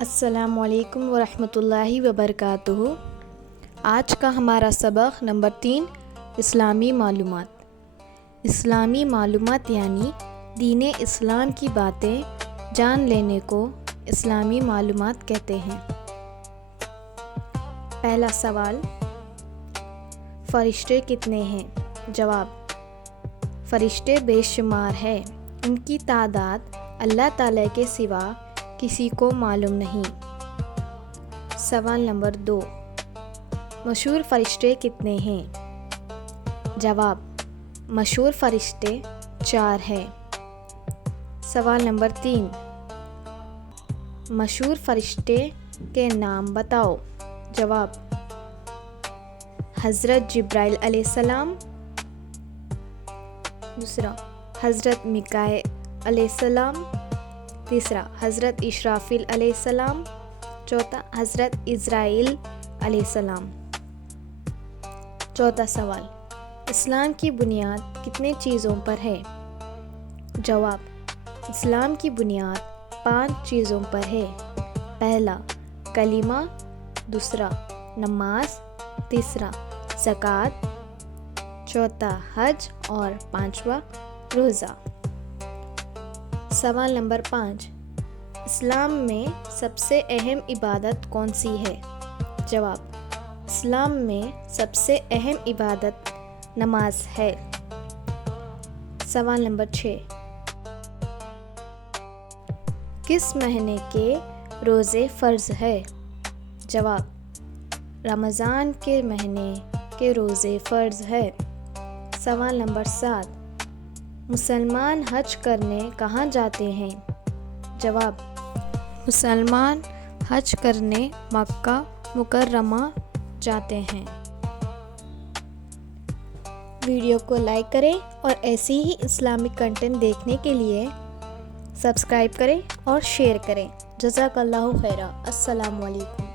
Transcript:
السلام علیکم ورحمۃ اللہ وبرکاتہ۔ آج کا ہمارا سبق نمبر 3 اسلامی معلومات۔ اسلامی معلومات یعنی دین اسلام کی باتیں جان لینے کو اسلامی معلومات کہتے ہیں۔ پہلا سوال، فرشتے کتنے ہیں؟ جواب، فرشتے بے شمار ہیں، ان کی تعداد اللہ تعالیٰ کے سوا کسی کو معلوم نہیں۔ سوال نمبر 2، مشہور فرشتے کتنے ہیں؟ جواب، مشہور فرشتے 4 ہیں۔ سوال نمبر 3، مشہور فرشتے کے نام بتاؤ۔ جواب، حضرت جبرائیل علیہ السلام، دوسرا حضرت میکائیل علیہ السلام، تیسرا حضرت اسرافیل علیہ السلام، چوتھا حضرت عزرائیل علیہ السلام۔ چوتھا سوال، اسلام کی بنیاد کتنے چیزوں پر ہے؟ جواب، اسلام کی بنیاد 5 چیزوں پر ہے۔ پہلا کلمہ، دوسرا نماز، تیسرا زکوٰۃ، چوتھا حج اور 5واں روزہ۔ سوال نمبر 5، اسلام میں سب سے اہم عبادت کون سی ہے؟ جواب، اسلام میں سب سے اہم عبادت نماز ہے۔ سوال نمبر 6، کس مہینے کے روزے فرض ہے؟ جواب، رمضان کے مہینے کے روزے فرض ہے۔ سوال نمبر 7، مسلمان حج کرنے کہاں جاتے ہیں؟ جواب، مسلمان حج کرنے مکہ مکرمہ جاتے ہیں۔ ویڈیو کو لائک کریں اور ایسی ہی اسلامک کنٹینٹ دیکھنے کے لیے سبسکرائب کریں اور شیئر کریں۔ جزاک اللہ خیرا۔ السلام علیکم۔